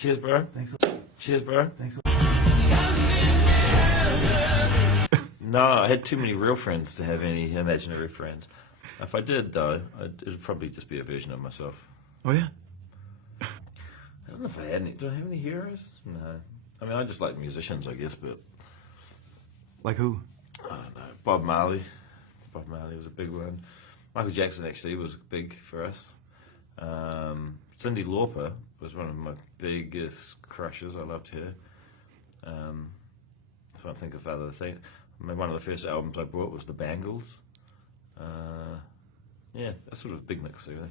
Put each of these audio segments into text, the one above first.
Cheers, bro. Thanks. Cheers, bro. Thanks. No, I had too many real friends to have any imaginary friends. If I did, though, it'd probably just be a version of myself. Oh yeah. I don't know if I had any. Do I have any heroes? No. I mean, I just like musicians, I guess, but Like who? I don't know. Bob Marley. Bob Marley was a big one. Michael Jackson actually was big for us. Cyndi Lauper was one of my biggest crushes. I loved her. So I think of other things. I mean, one of the first albums I bought was The Bangles. Yeah, that's sort of a big mix, really.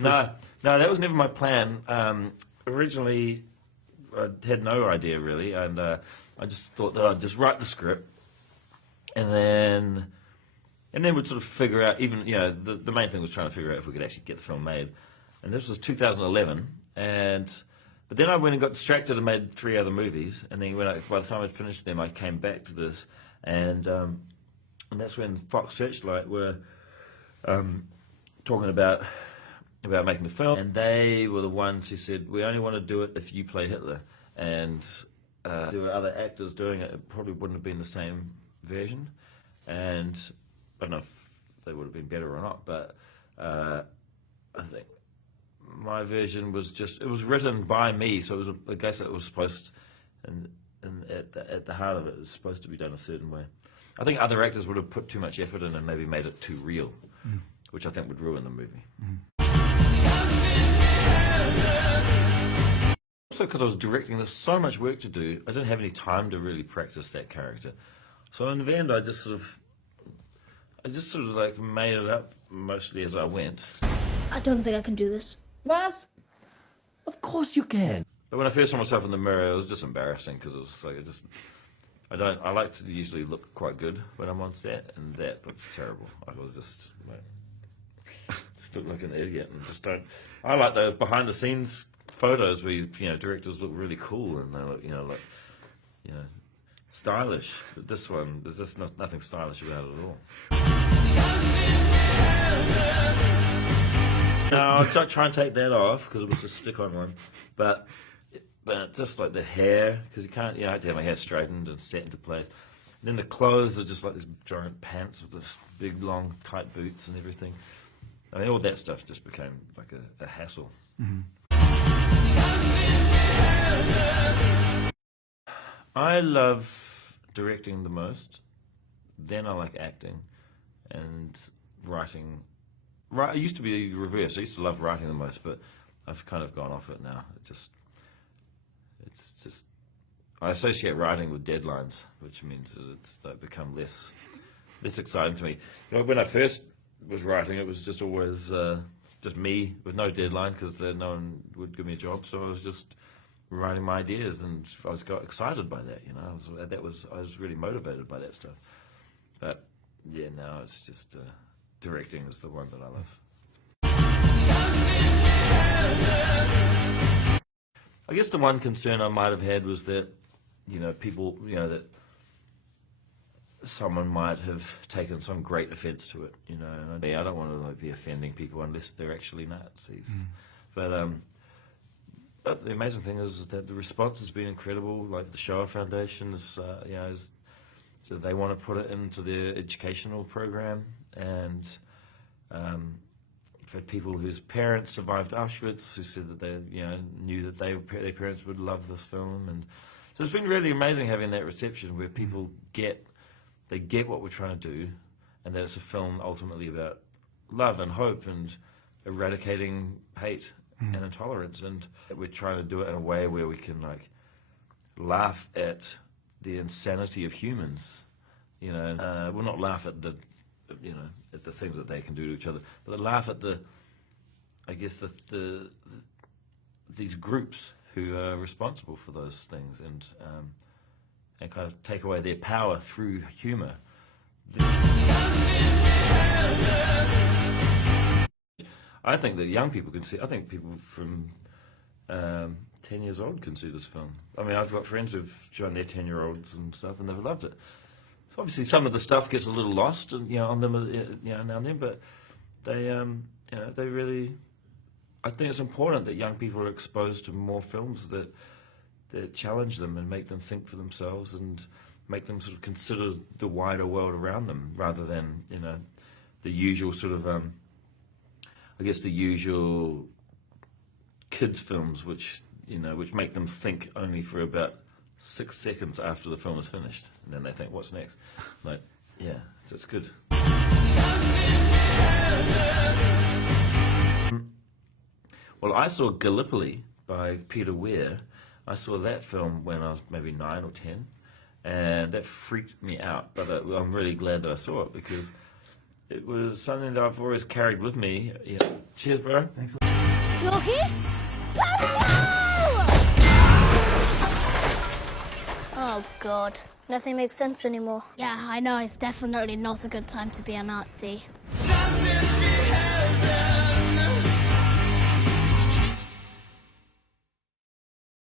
No, that was never my plan. Originally, I had no idea really, and I just thought that I'd just write the script, and then we'd sort of figure out. Even the main thing was trying to figure out if we could actually get the film made. And this was 2011, but then I went and got distracted and made 3 other movies, and then by the time I'd finished them, I came back to this, and that's when Fox Searchlight were talking about making the film, and they were the ones who said, we only want to do it if you play Hitler, and there were other actors doing it. It probably wouldn't have been the same version, and I don't know if they would have been better or not, but I think my version was just, it was written by me, so it was, I guess it was supposed, and at the heart of it, it was supposed to be done a certain way. I think other actors would have put too much effort in and maybe made it too real, which I think would ruin the movie. Also, because I was directing, there's so much work to do, I didn't have any time to really practice that character. So in the end, I just sort of like made it up mostly as I went. I don't think I can do this. Was? Of course you can. But when I first saw myself in the mirror, it was just embarrassing because it was like I like to usually look quite good when I'm on set, and that looks terrible. I was just look like an idiot, and just don't. I like the behind the scenes photos where directors look really cool and they look stylish. But this one, there's just nothing stylish about it at all. No, I'll try and take that off because it was a stick-on one, but just like the hair, because you can't, I had to have my hair straightened and set into place. And then the clothes are just like these giant pants with this big, long, tight boots and everything. I mean, all that stuff just became like a hassle. I love directing the most. Then I like acting and writing. I used to be the reverse. I used to love writing the most, but I've kind of gone off it now. It's just I associate writing with deadlines, which means that it's become less exciting to me. When I first was writing, it was just always just me with no deadline because no one would give me a job. So I was just writing my ideas, and I got excited by that. I was really motivated by that stuff. But yeah, now it's just directing is the one that I love. I guess the one concern I might have had was that, people, that someone might have taken some great offence to it, and I don't want to be offending people unless they're actually Nazis. But the amazing thing is that the response has been incredible. Like the Shoah Foundation is, so they want to put it into their educational program, and for people whose parents survived Auschwitz, who said that they, knew that their parents would love this film, and so it's been really amazing having that reception where people get what we're trying to do, and that it's a film ultimately about love and hope and eradicating hate and intolerance, and we're trying to do it in a way where we can laugh at the insanity of humans, we'll not laugh at the at the things that they can do to each other, but laugh at these groups who are responsible for those things, and kind of take away their power through humour. I think that young people can see. I think people from 10 years old can see this film. I mean, I've got friends who've shown their 10-year-olds and stuff, and they've loved it. Obviously, some of the stuff gets a little lost, and on them, now and then. But they, you know, they really. I think it's important that young people are exposed to more films that challenge them and make them think for themselves and make them sort of consider the wider world around them, rather than, you know, the usual sort of, I guess, the usual kids films, which, you know, which make them think only for about 6 seconds after the film is finished, and then they think, what's next? Like, yeah, so it's good. Well, I saw Gallipoli by Peter Weir. I saw that film when I was maybe 9 or 10, and that freaked me out. But I'm really glad that I saw it, because it was something that I've always carried with me. You know, cheers, bro. Thanks. Yorkie? Oh, God. Nothing makes sense anymore. Yeah, I know. It's definitely not a good time to be a Nazi.